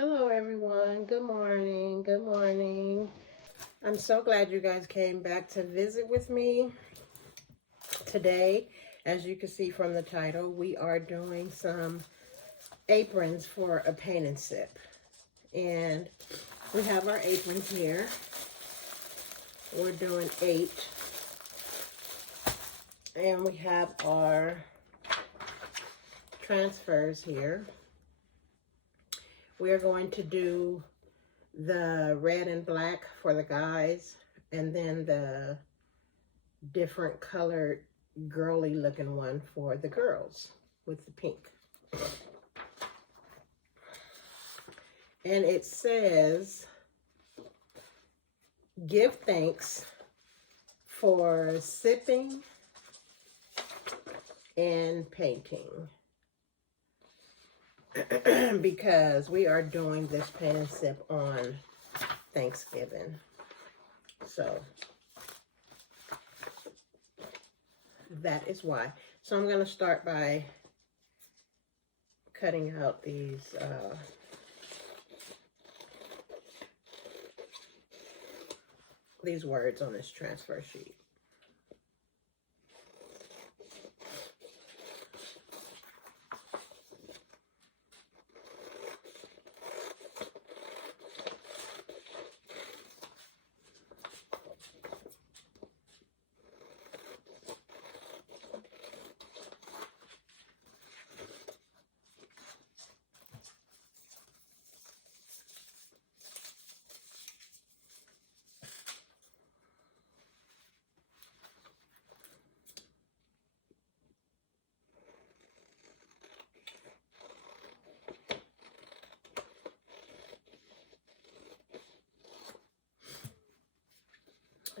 Hello, everyone. Good morning. Good morning. I'm so glad you guys came back to visit with me today. As you can see from the title, we are doing some aprons for a paint and sip. And we have our aprons here. We're doing 8. And we have our transfers here. We are going to do the red and black for the guys, and then the different colored girly looking one for the girls with the pink. And it says, give thanks for sipping and painting. Because we are doing this paint and sip on Thanksgiving. So that is why. So I'm going to start by cutting out these words on this transfer sheet.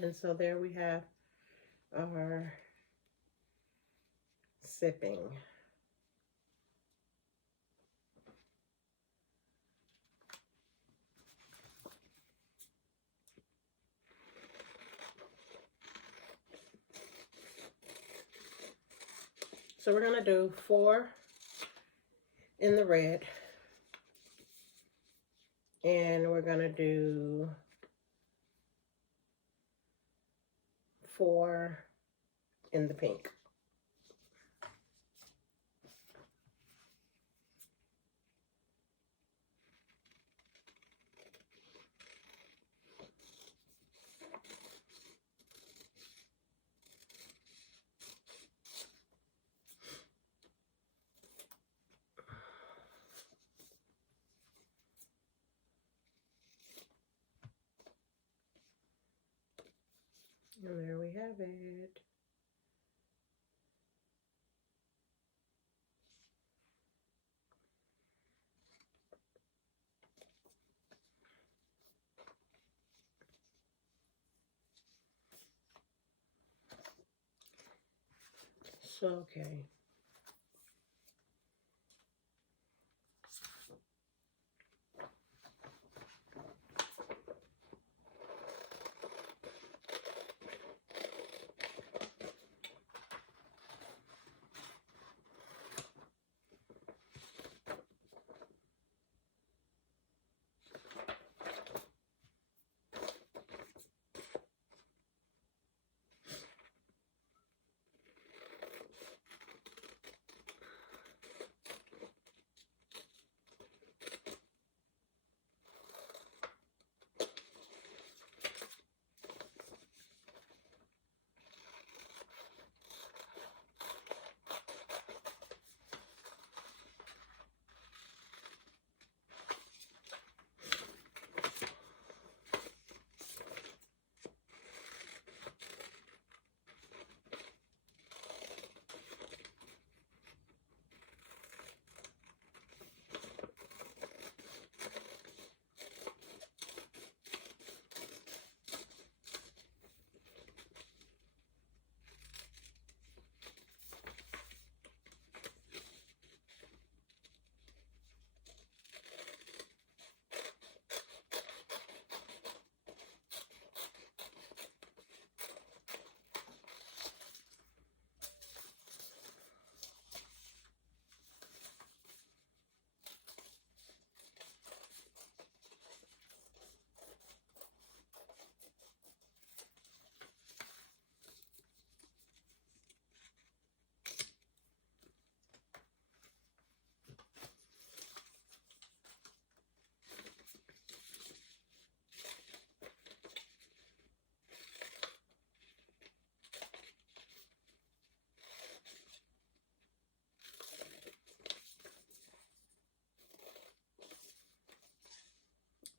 And so there we have our sipping. So we're going to do 4 in the red. And we're going to do 4 in the pink. And there we have it. So, okay.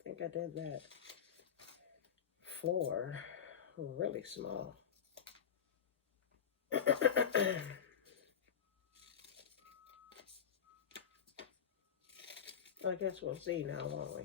think I did that 4 really small. I guess we'll see now, won't we?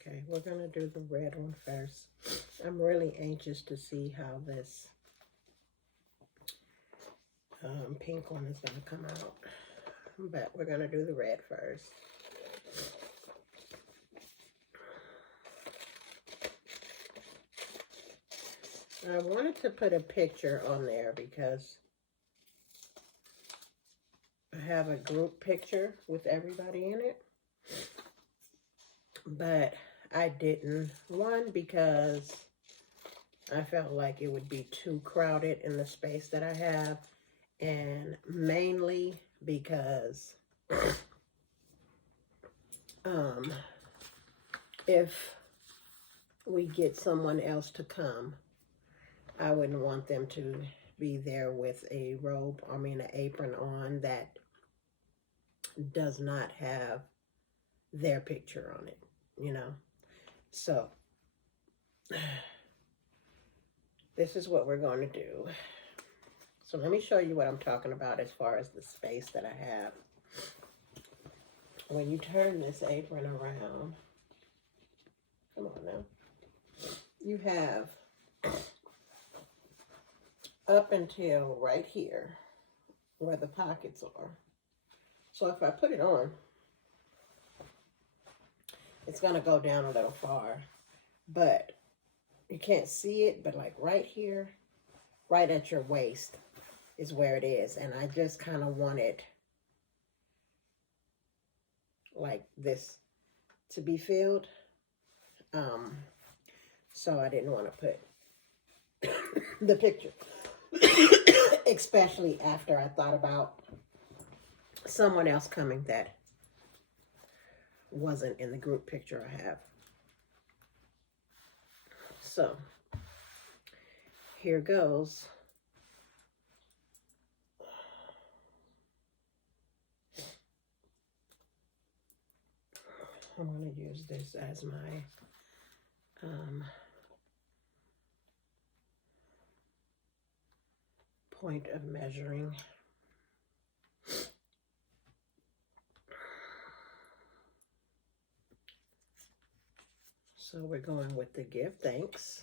Okay, we're going to do the red one first. I'm really anxious to see how this pink one is going to come out. But we're going to do the red first. I wanted to put a picture on there because I have a group picture with everybody in it. But I didn't. One, because I felt like it would be too crowded in the space that I have. And mainly because if we get someone else to come, I wouldn't want them to be there with a robe, an apron on that does not have their picture on it, you know. So this is what we're going to do. So let me show you what I'm talking about as far as the space that I have. When you turn this apron around, come on now, you have up until right here where the pockets are. So if I put it on, it's going to go down a little far, but you can't see it, but like right here, right at your waist is where it is. And I just kind of want it like this to be filled. So I didn't want to put the picture, especially after I thought about someone else coming that wasn't in the group picture I have. So here goes. I'm going to use this as my point of measuring. So we're going with the give thanks.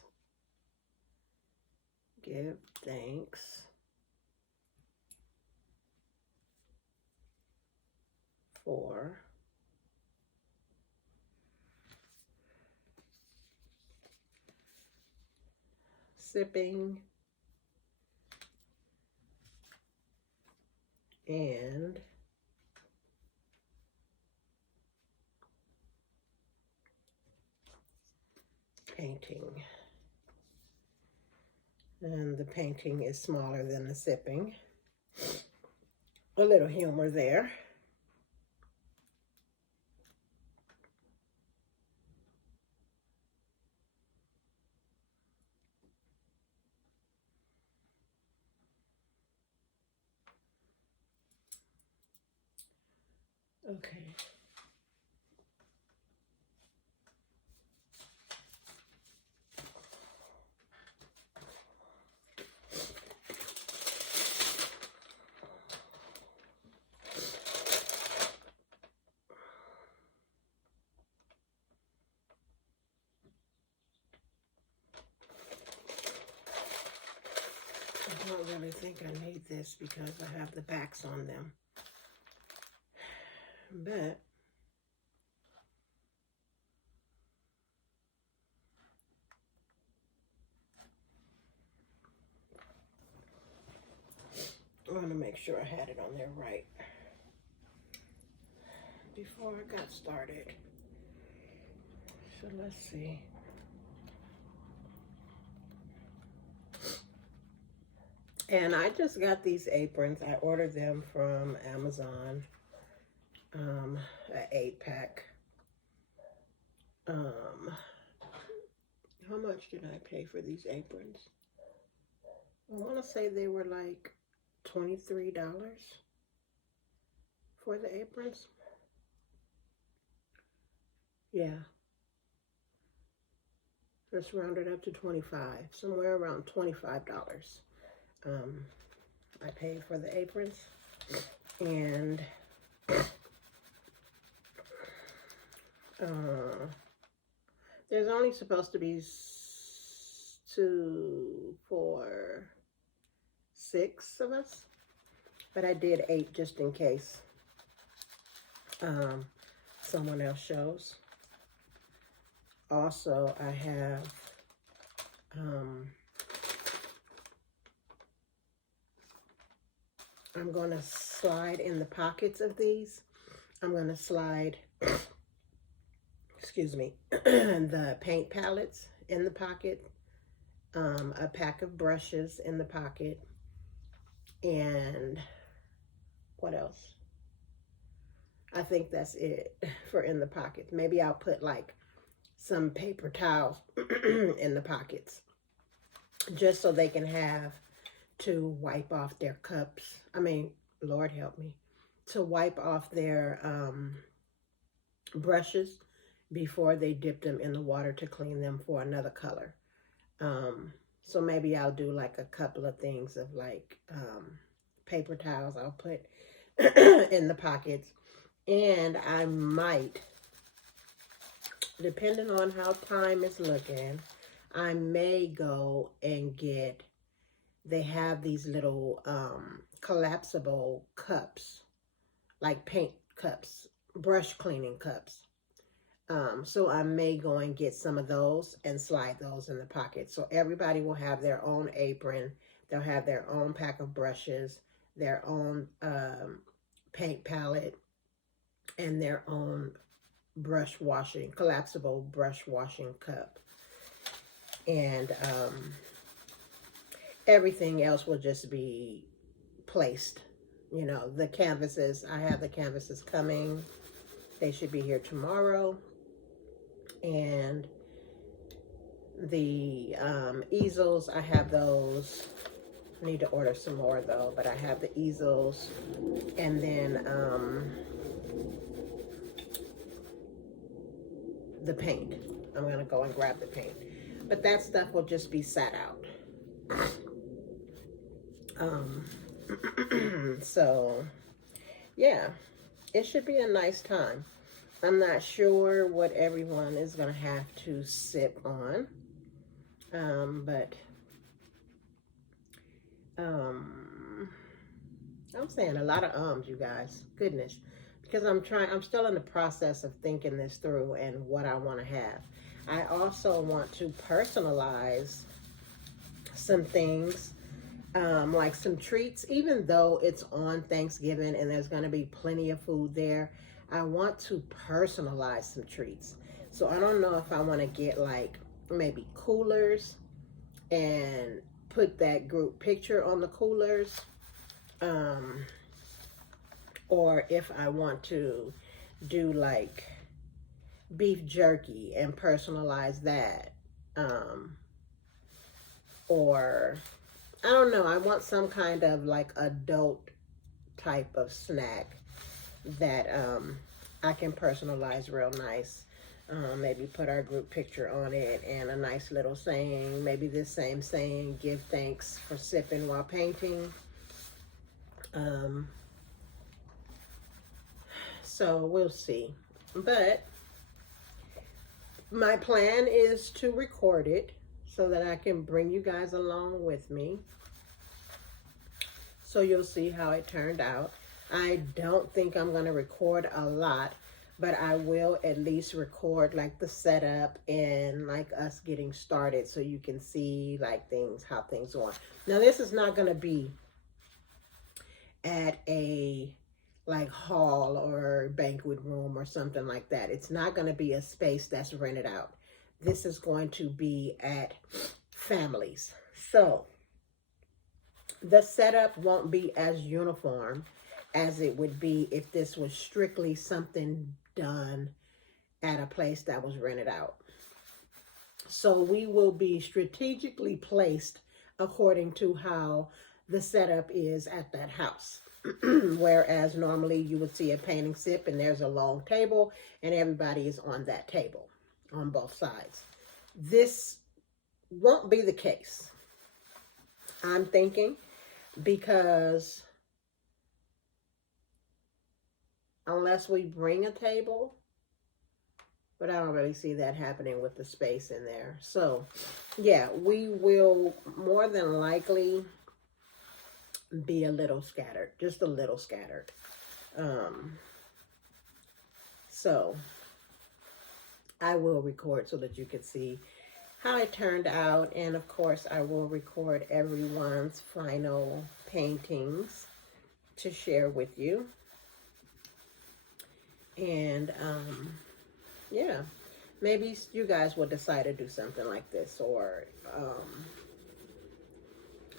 Give thanks for sipping and painting. And the painting is smaller than the sipping. A little humor there. Okay. I don't really think I need this because I have the backs on them. But I want to make sure I had it on there right. before I got started. So let's see. And I just got these aprons. I ordered them from Amazon, an 8-pack. How much did I pay for these aprons? I want to say they were like $23 for the aprons. Yeah. Let's round it up to 25, somewhere around $25. I paid for the aprons, and there's only supposed to be 2, 4, 6 of us, but I did 8 just in case someone else shows. Also, I have I'm going to slide in the pockets of these. I'm going to slide, excuse me, the paint palettes in the pocket, a pack of brushes in the pocket, and what else? I think that's it for in the pockets. Maybe I'll put like some paper towels in the pockets, just so they can have to wipe off their cups. I mean, Lord help me, to wipe off their brushes before they dip them in the water to clean them for another color. So maybe I'll do like a couple of things of like paper towels I'll put in the pockets. And I might, depending on how time is looking, I may go and get, they have these little collapsible cups, like paint cups, brush cleaning cups. So I may go and get some of those and slide those in the pocket. So everybody will have their own apron. They'll have their own pack of brushes, their own paint palette, and their own brush washing, collapsible brush washing cup. And everything else will just be placed. You know, the canvases, I have the canvases coming. They should be here tomorrow. And the easels, I have those. I need to order some more though, but I have the easels. And then the paint. I'm going to go and grab the paint. But that stuff will just be sat out. So, yeah, it should be a nice time. I'm not sure what everyone is going to have to sip on. But I'm saying a lot of you guys. Goodness. Because I'm still in the process of thinking this through and what I want to have. I also want to personalize some things, like some treats, even though it's on Thanksgiving and there's going to be plenty of food there. I want to personalize some treats. So I don't know if I want to get like maybe coolers and put that group picture on the coolers. Or if I want to do like beef jerky and personalize that. Or I don't know, I want some kind of like adult type of snack that I can personalize real nice. Maybe put our group picture on it and a nice little saying. Maybe this same saying, give thanks for sipping while painting. So we'll see. But my plan is to record it so that I can bring you guys along with me. So you'll see how it turned out. I don't think I'm going to record a lot, but I will at least record like the setup and like us getting started so you can see like how things are. Now this is not going to be at a like hall or banquet room or something like that. It's not going to be a space that's rented out. This is going to be at families. So the setup won't be as uniform as it would be if this was strictly something done at a place that was rented out. So we will be strategically placed according to how the setup is at that house. Whereas normally you would see a painting sip and there's a long table and everybody is on that table on both sides. This won't be the case, I'm thinking, because unless we bring a table, but I don't really see that happening with the space in there. So yeah, we will more than likely be a little scattered, just a little scattered. So I will record so that you can see how it turned out. And of course, I will record everyone's final paintings to share with you. And yeah, maybe you guys will decide to do something like this, or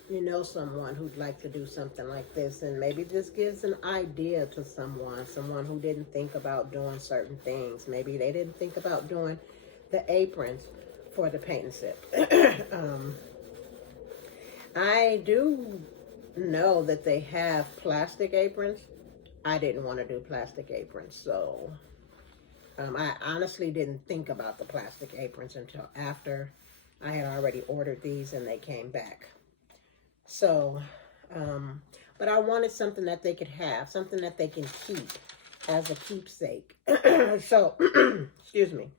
you know someone who'd like to do something like this, and maybe this gives an idea to someone who didn't think about doing certain things. Maybe they didn't think about doing the aprons for the paint and sip. I do know that they have plastic aprons. I didn't want to do plastic aprons, so I honestly didn't think about the plastic aprons until after I had already ordered these and they came back. So, but I wanted something that they could have, something that they can keep as a keepsake. So, excuse me.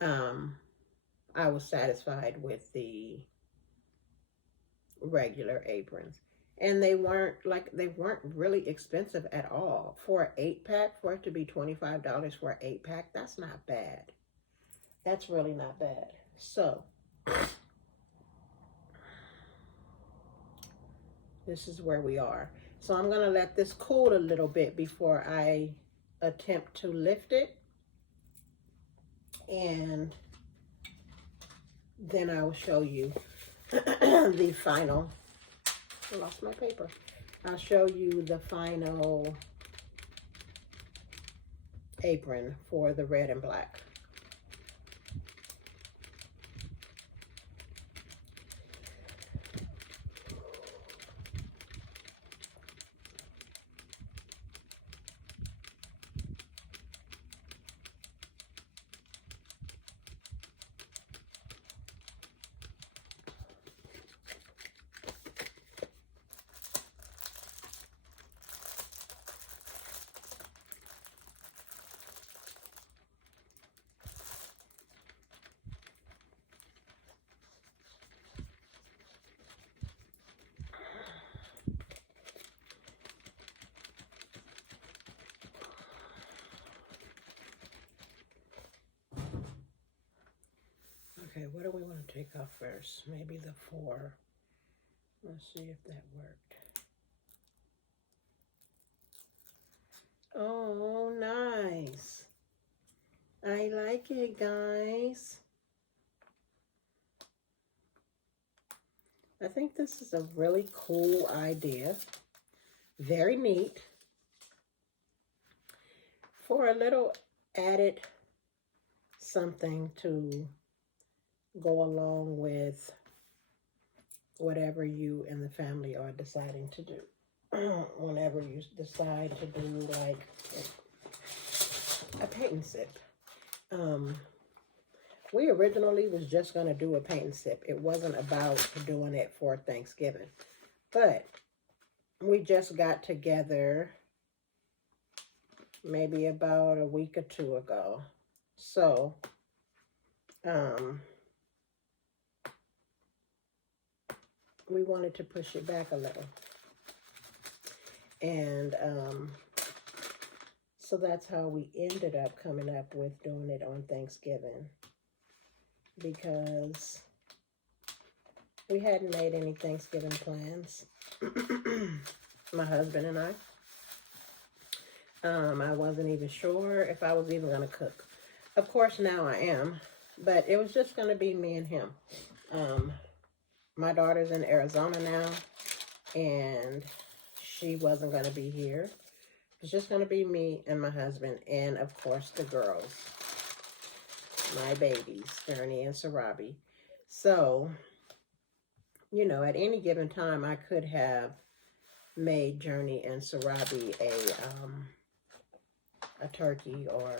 I was satisfied with the regular aprons. And they weren't really expensive at all. For an 8-pack, for it to be $25 for an 8-pack, that's not bad. That's really not bad. So, this is where we are. So I'm going to let this cool a little bit before I attempt to lift it. And then I will show you the final. I lost my paper. I'll show you the final apron for the red and black. Okay, what do we want to take off first? Maybe the 4. Let's see if that worked. Oh, nice. I like it, guys. I think this is a really cool idea. Very neat. For a little added something to go along with whatever you and the family are deciding to do. Whenever you decide to do like a paint and sip. We originally was just going to do a paint and sip. It wasn't about doing it for Thanksgiving. But we just got together maybe about a week or 2 ago. So, we wanted to push it back a little. And so that's how we ended up coming up with doing it on Thanksgiving, because we hadn't made any Thanksgiving plans, my husband and I. I wasn't even sure if I was even going to cook. Of course, now I am, but it was just going to be me and him. My daughter's in Arizona now, and she wasn't going to be here. It's just going to be me and my husband, and of course the girls, my babies, Gurney and Sarabi. So, you know, at any given time, I could have made Journey and Sarabi a turkey, or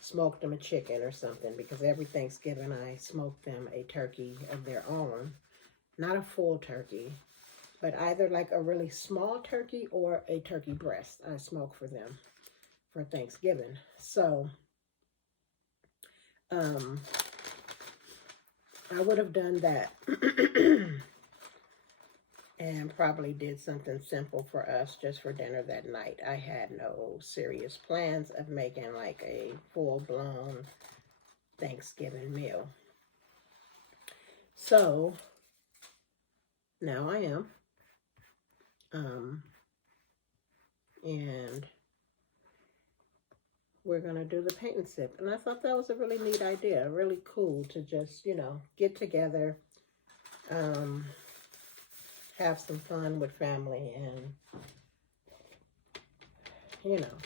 smoked them a chicken or something, because every Thanksgiving I smoke them a turkey of their own. Not a full turkey, but either like a really small turkey or a turkey breast I smoke for them for Thanksgiving. So, I would have done that and probably did something simple for us just for dinner that night. I had no serious plans of making like a full-blown Thanksgiving meal. So, now I am. And we're going to do the paint and sip. And I thought that was a really neat idea. Really cool to just, you know, get together, have some fun with family, and, you know,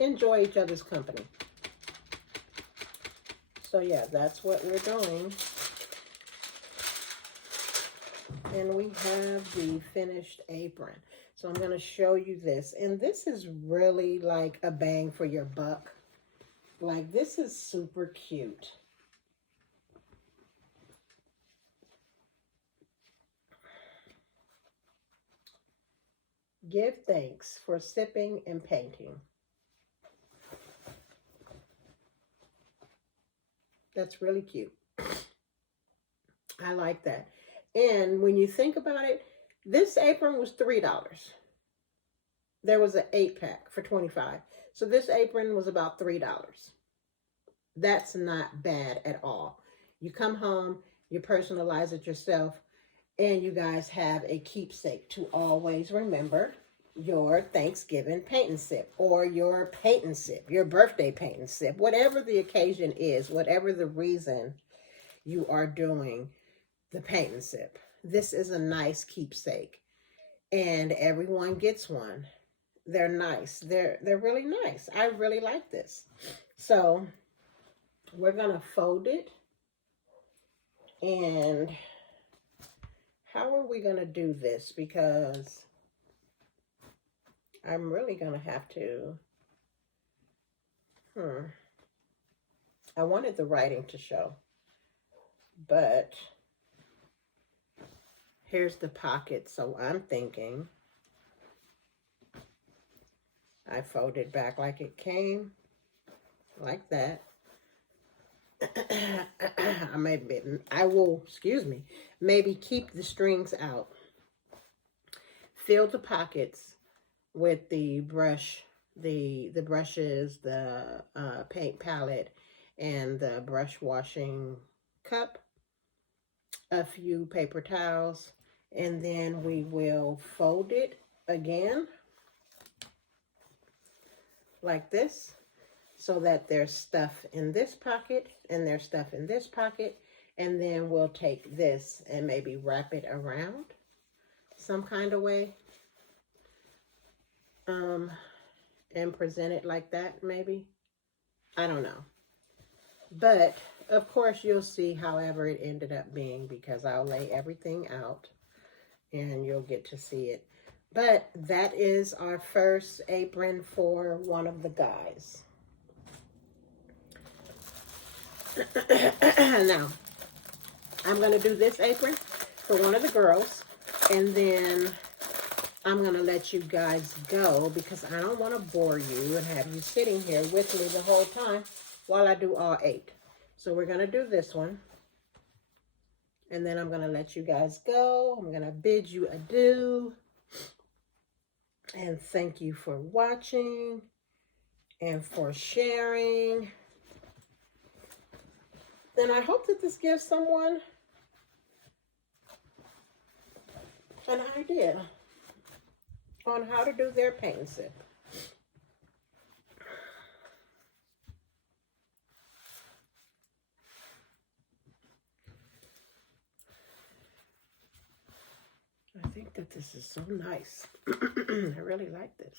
enjoy each other's company. So, yeah, that's what we're doing. And we have the finished apron. So I'm going to show you this. And this is really like a bang for your buck. Like, this is super cute. Give thanks for sipping and painting. That's really cute. I like that. And when you think about it, this apron was $3. There was an 8-pack for $25. So this apron was about $3. That's not bad at all. You come home, you personalize it yourself, and you guys have a keepsake to always remember your Thanksgiving paint and sip, or your paint and sip, your birthday paint and sip, whatever the occasion is, whatever the reason you are doing the paint and sip. This is a nice keepsake, and everyone gets one. They're nice. They're really nice. I really like this. So we're gonna fold it, and how are we gonna do this? Because I'm really gonna have to. I wanted the writing to show, but here's the pocket. So I'm thinking I fold it back like it came, like that. I will, excuse me, maybe keep the strings out. Fill the pockets with the brush, the brushes, the paint palette, and the brush washing cup, a few paper towels, and then we will fold it again like this, so that there's stuff in this pocket and there's stuff in this pocket, and then we'll take this and maybe wrap it around some kind of way, and present it like that, maybe. I don't know. But, of course, you'll see however it ended up being, because I'll lay everything out and you'll get to see it. But that is our first apron for one of the guys. Now, I'm going to do this apron for one of the girls, and then I'm going to let you guys go, because I don't want to bore you and have you sitting here with me the whole time while I do all 8. So we're going to do this one, and then I'm going to let you guys go. I'm going to bid you adieu, and thank you for watching and for sharing. And I hope that this gives someone an idea on how to do their paint and sip. like this. It's so nice. I really like this.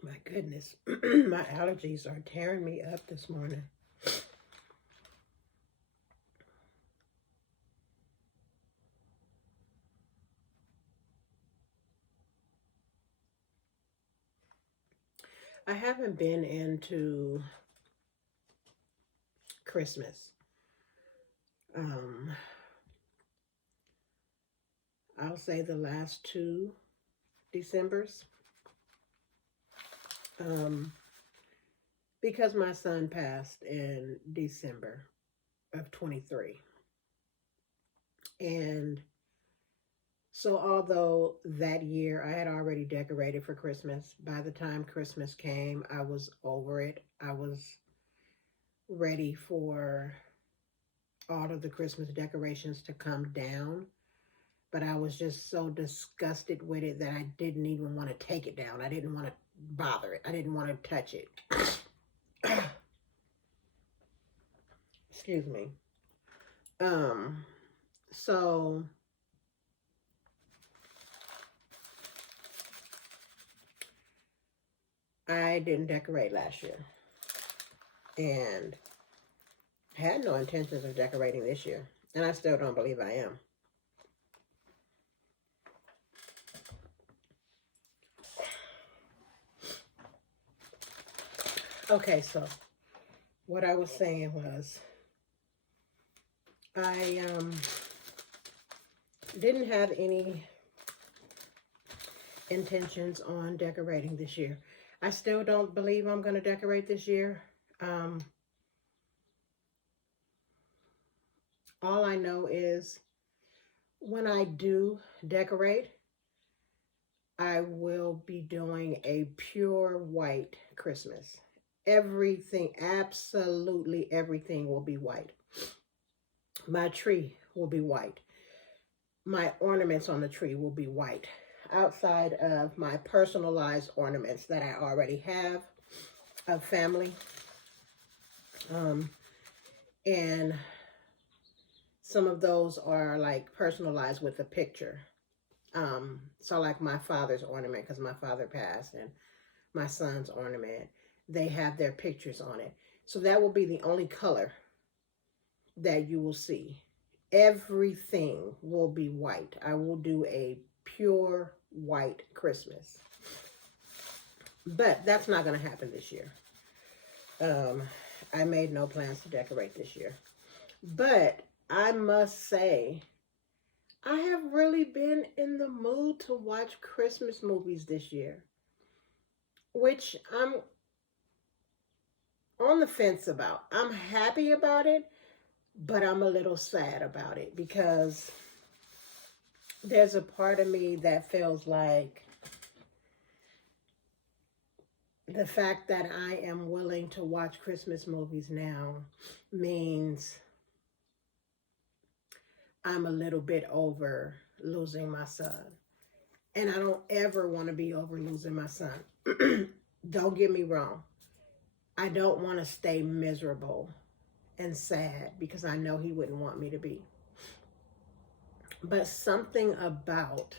My goodness, my allergies are tearing me up this morning. I haven't been into Christmas. I'll say the last 2 Decembers. Because my son passed in December of 23. And so although that year I had already decorated for Christmas, by the time Christmas came, I was over it. I was ready for all of the Christmas decorations to come down. But I was just so disgusted with it that I didn't even want to take it down. I didn't want to bother it. I didn't want to touch it. Excuse me. So I didn't decorate last year. And had no intentions of decorating this year. And I still don't believe I am. Okay, so what I was saying was I didn't have any intentions on decorating this year. I still don't believe I'm going to decorate this year. All I know is when I do decorate, I will be doing a pure white Christmas. Everything, absolutely everything will be white. My tree will be white. My ornaments on the tree will be white. Outside of my personalized ornaments that I already have of family. And some of those are like personalized with a picture. So like my father's ornament, because my father passed, and my son's ornament, they have their pictures on it. So that will be the only color that you will see. Everything will be white. I will do a pure white Christmas. But that's not going to happen this year. I made no plans to decorate this year. But I must say, I have really been in the mood to watch Christmas movies this year, which I'm on the fence about. I'm happy about it, but I'm a little sad about it because there's a part of me that feels like the fact that I am willing to watch Christmas movies now means I'm a little bit over losing my son. And I don't ever want to be over losing my son. Don't get me wrong. I don't want to stay miserable and sad because I know he wouldn't want me to be. But something about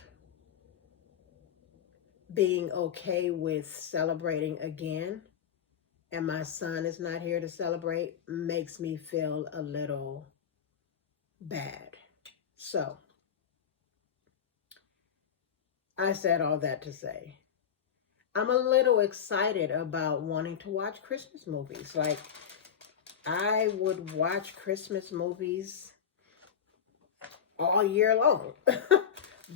being okay with celebrating again and my son is not here to celebrate makes me feel a little bad. So I said all that to say I'm a little excited about wanting to watch Christmas movies. Like, I would watch Christmas movies all year long.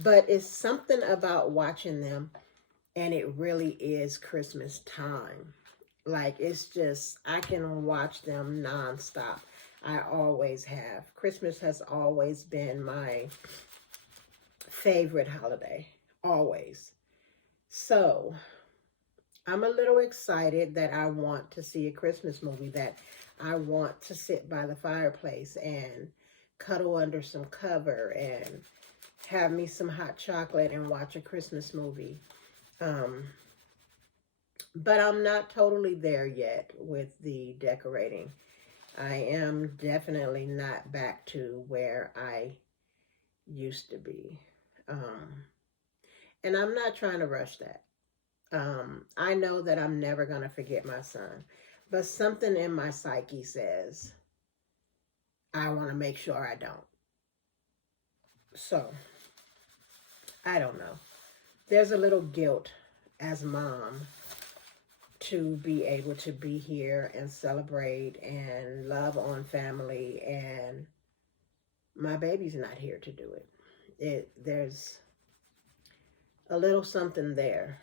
But it's something about watching them, and it really is Christmas time. Like, it's just, I can watch them nonstop. I always have. Christmas has always been my favorite holiday. Always. So, I'm a little excited that I want to see a Christmas movie, that I want to sit by the fireplace and cuddle under some cover and have me some hot chocolate and watch a Christmas movie. But I'm not totally there yet with the decorating. I am definitely not back to where I used to be. And I'm not trying to rush that. I know that I'm never going to forget my son, but something in my psyche says I want to make sure I don't. So, I don't know. There's a little guilt as mom to be able to be here and celebrate and love on family, and my baby's not here to do it. There's a little something there.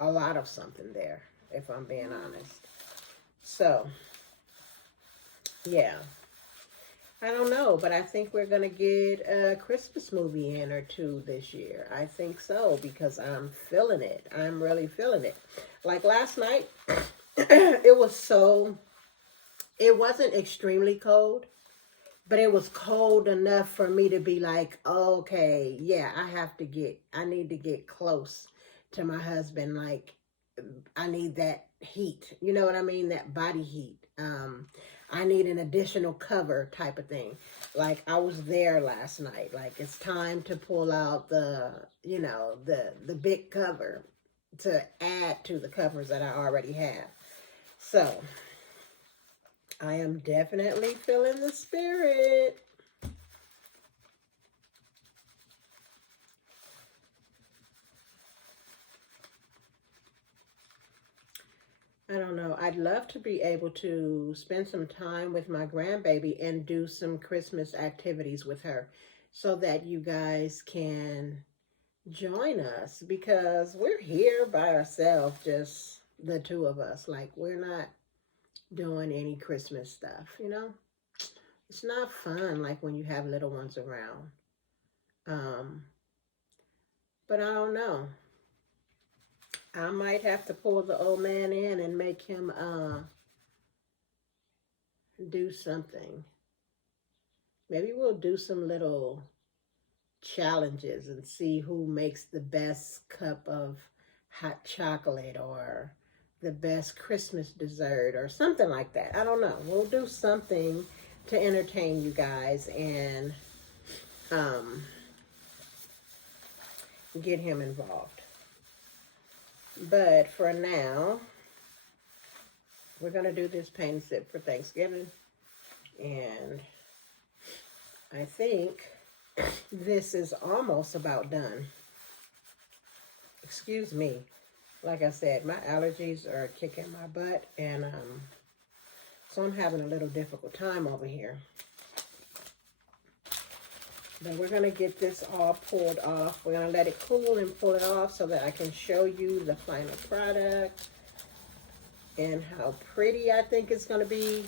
A lot of something there, if I'm being honest. So, yeah. I don't know, but I think we're going to get a Christmas movie in or two this year. I think so, because I'm feeling it. I'm really feeling it. Like last night, it wasn't extremely cold, but it was cold enough for me to be like, okay, yeah, I need to get close to my husband. Like, I need that heat. You know what I mean? That body heat. I need an additional cover type of thing. Like, I was there last night. Like, it's time to pull out the big cover to add to the covers that I already have. So, I am definitely feeling the spirit. I don't know. I'd love to be able to spend some time with my grandbaby and do some Christmas activities with her so that you guys can join us, because we're here by ourselves, just the two of us. Like, we're not doing any Christmas stuff, you know? It's not fun like when you have little ones around. But I don't know. I might have to pull the old man in and make him do something. Maybe we'll do some little challenges and see who makes the best cup of hot chocolate or the best Christmas dessert or something like that. I don't know. We'll do something to entertain you guys and get him involved. But for now, we're going to do this paint and sip for Thanksgiving. And I think this is almost about done. Excuse me. Like I said, my allergies are kicking my butt. And so I'm having a little difficult time over here. But we're going to get this all pulled off. We're going to let it cool and pull it off so that I can show you the final product and how pretty I think it's going to be.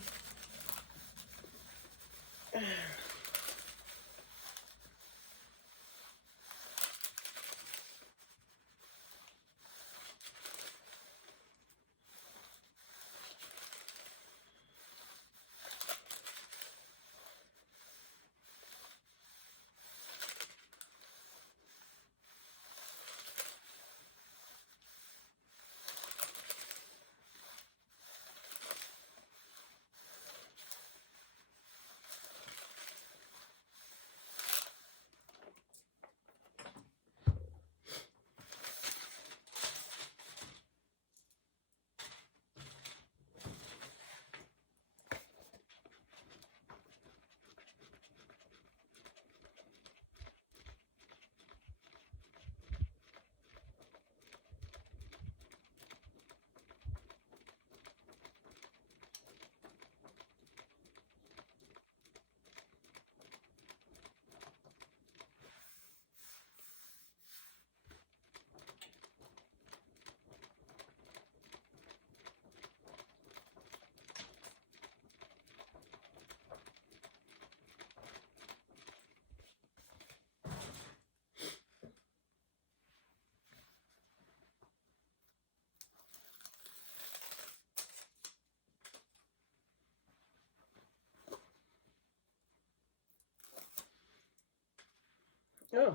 Oh,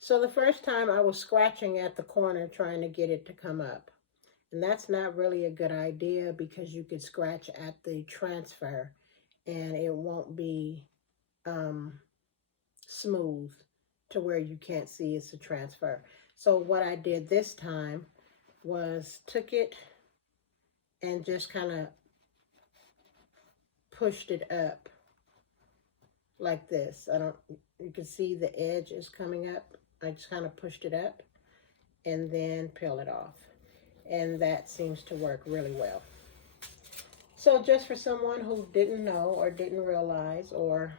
so the first time I was scratching at the corner trying to get it to come up. And that's not really a good idea because you could scratch at the transfer and it won't be um, smooth to where you can't see it's a transfer. So what I did this time was took it and just kind of pushed it up like this. I don't, you can see the edge is coming up. I just kind of pushed it up and then peel it off. And that seems to work really well. So just for someone who didn't know or didn't realize or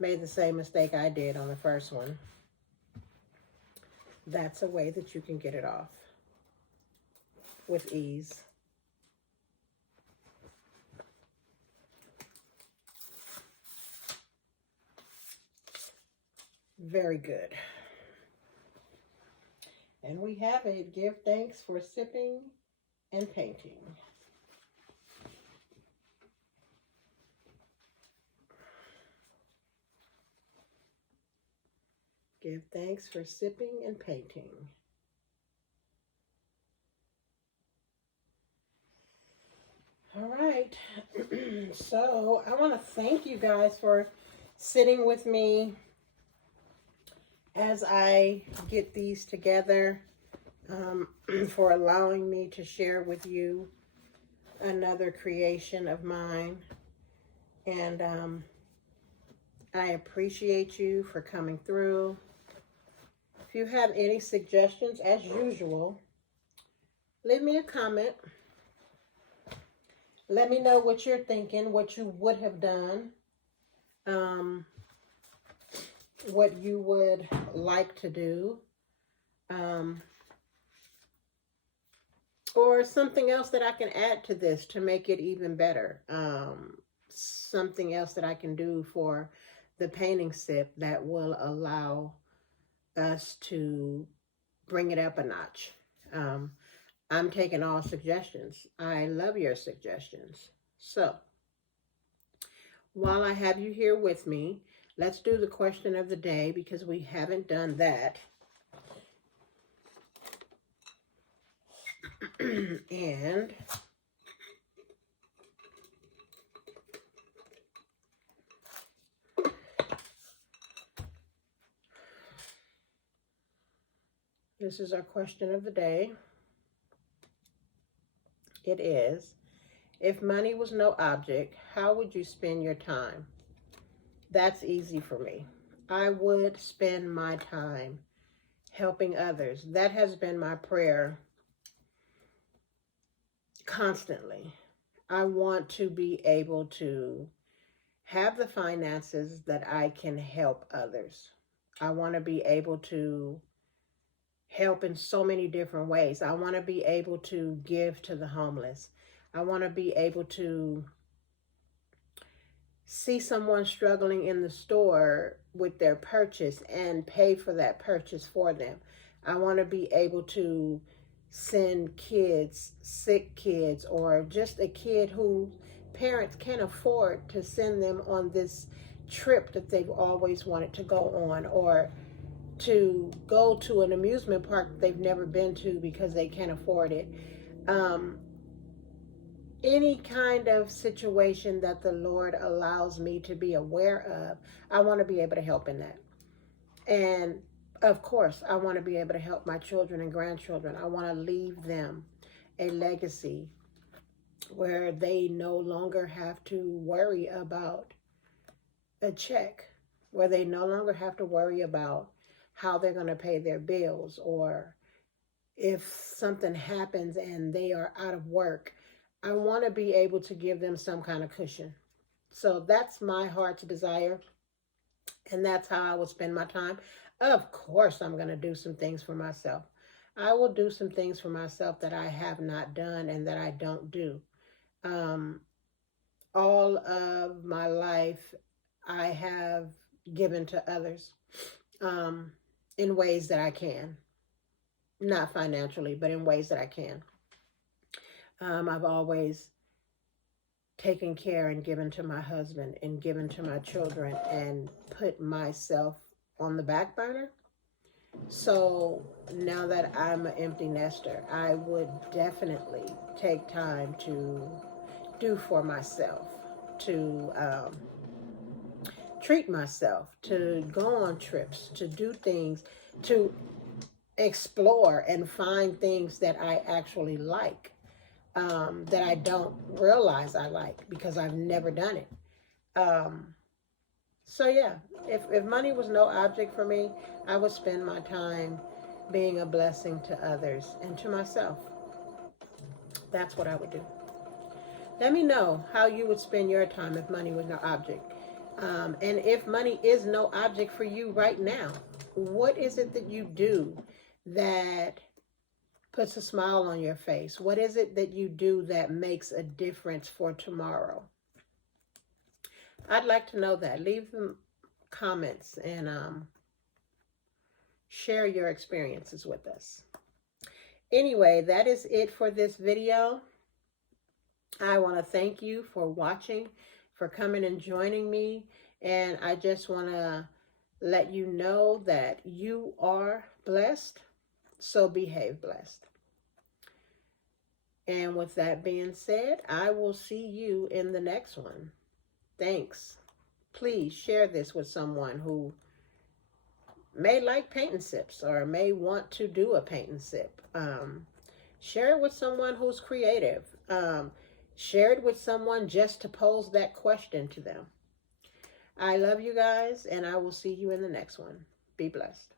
made the same mistake I did on the first one, that's a way that you can get it off with ease. Very good. And we have it. Give thanks for sipping and painting. Give thanks for sipping and painting. All right. So I want to thank you guys for sitting with me as I get these together, for allowing me to share with you another creation of mine. And I appreciate you for coming through. If you have any suggestions, as usual, leave me a comment. Let me know what you're thinking, what you would have done, what you would like to do, or something else that I can add to this to make it even better. Something else that I can do for the painting sip that will allow us to bring it up a notch. I'm taking all suggestions. I love your suggestions. So, while I have you here with me, let's do the question of the day because we haven't done that. And this is our question of the day. It is, if money was no object, how would you spend your time? That's easy for me. I would spend my time helping others. That has been my prayer constantly. I want to be able to have the finances that I can help others. I want to be able to help in so many different ways. I want to be able to give to the homeless. I want to be able to see someone struggling in the store with their purchase and pay for that purchase for them. I want to be able to send kids, sick kids, or just a kid whose parents can't afford to send them on this trip that they've always wanted to go on, or to go to an amusement park they've never been to because they can't afford it. Any kind of situation that the Lord allows me to be aware of, I want to be able to help in that. And of course, I want to be able to help my children and grandchildren. I want to leave them a legacy where they no longer have to worry about a check, where they no longer have to worry about how they're going to pay their bills, or if something happens and they are out of work. I want to be able to give them some kind of cushion. So that's my heart's desire, and that's how I will spend my time. Of course, I'm going to do some things for myself. I will do some things for myself that I have not done and that I don't do. All of my life, I have given to others in ways that I can. Not financially, but in ways that I can. I've always taken care and given to my husband and given to my children and put myself on the back burner. So now that I'm an empty nester, I would definitely take time to do for myself, to treat myself, to go on trips, to do things, to explore and find things that I actually like, that I don't realize I like because I've never done it. Um, so yeah, if money was no object for me, I would spend my time being a blessing to others and to myself. That's what I would do. Let me know how you would spend your time if money was no object. And if money is no object for you right now, what is it that you do that puts a smile on your face? What is it that you do that makes a difference for tomorrow? I'd like to know that. Leave them comments and share your experiences with us. Anyway, that is it for this video. I want to thank you for watching, for coming and joining me. And I just want to let you know that you are blessed, so behave blessed. And with that being said, I will see you in the next one. Thanks. Please share this with someone who may like paint and sips or may want to do a paint and sip. Share it with someone who's creative. Share it with someone just to pose that question to them. I love you guys, and I will see you in the next one. Be blessed.